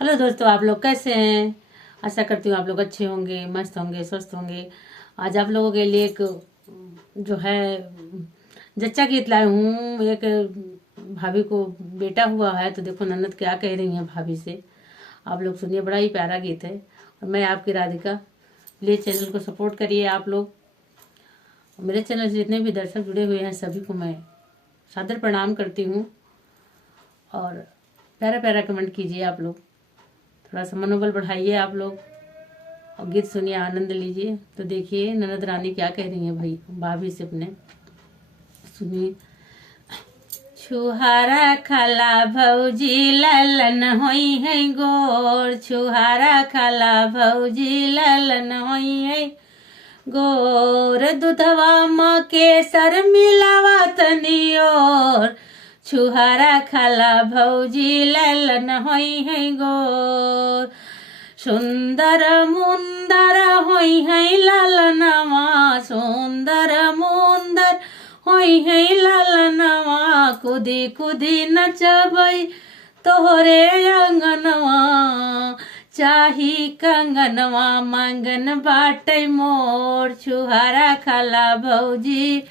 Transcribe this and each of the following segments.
Hello दोस्तों, आप लोग कैसे हैं। आशा करती हूँ आप लोग अच्छे होंगे, मस्त होंगे, स्वस्थ होंगे। आज आप लोगों के लिए एक जो है जच्चा गीत लाई हूँ। एक भाभी को बेटा हुआ है तो देखो ननद क्या कह रही हैं भाभी से। आप लोग सुनिए, बड़ा ही प्यारा गीत है। और मैं आपकी राधिका। प्लीज चैनल को सपोर्ट करिए आप लोग। मेरे चैनल से जितने भी दर्शक जुड़े हुए हैं सभी को मैं सादर प्रणाम करती हूँ। और प्यारा प्यारा कमेंट कीजिए आप लोग, थोड़ा सा मनोबल बढ़ाइए आप लोग। और गीत सुनिए, आनंद लीजिए। तो देखिए ननद रानी क्या कह रही है भाई भाभी से अपने। सुनिए। छुहारा खाला भौजी ललन होई है गोर, छुहारा खाला भौजी ललन होई है गोर। दूधवा म केसर मिलावा तनी और, छुहारा खाला भौजी ललन होई है गोर। सुंदर मुंदर होई है ललनवा, सुंदर मुंदर होई है ललनवा। कुदी कुदी नचबई तोहरे अंगनवा, चाही कंगनवा मंगन बाटे मोर। छुहारा खाला भौजी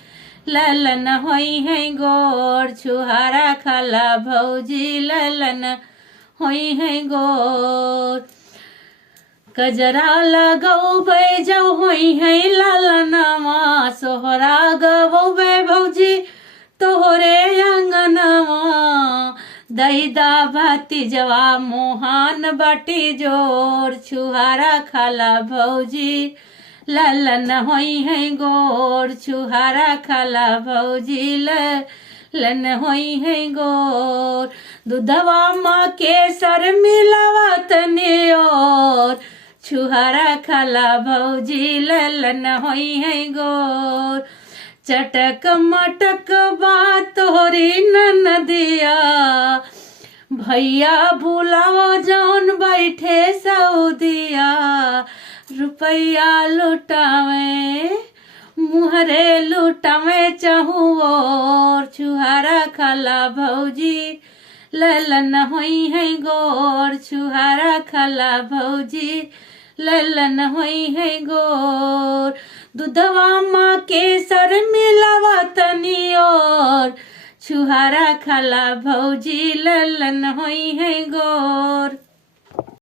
ललन होई है गोर, छुहारा खाला भौजी ललन होई है गोर। कजरा लगौबे जब होई है ललनवा, सोहरा गवौबे भौजी तोहरे अंगनवा। दैदा भाती जवा मोहान बाटी जोर, छुहारा खाला भौजी ललन होई है गोर, छुहारा खाला भौजी ललन होई है गोर। दूधवा माँ केसर मिलावत ने और, छुहारा खाला भौजी ललन होई है गोर। चटक मटक बात तोहरी ननदिया, भैया भूलाओ जौन बैठे सऊदिया। रुपया लुटावे मुहरे लुटावे चहु और, छुहारा खाला भौजी ललन होई है गोर, छुहारा खाला भौजी ललन होई है गोर। दूधवा माँ केसर मिलावा तनी और, छुहारा खाला भौजी ललन होई है गोर।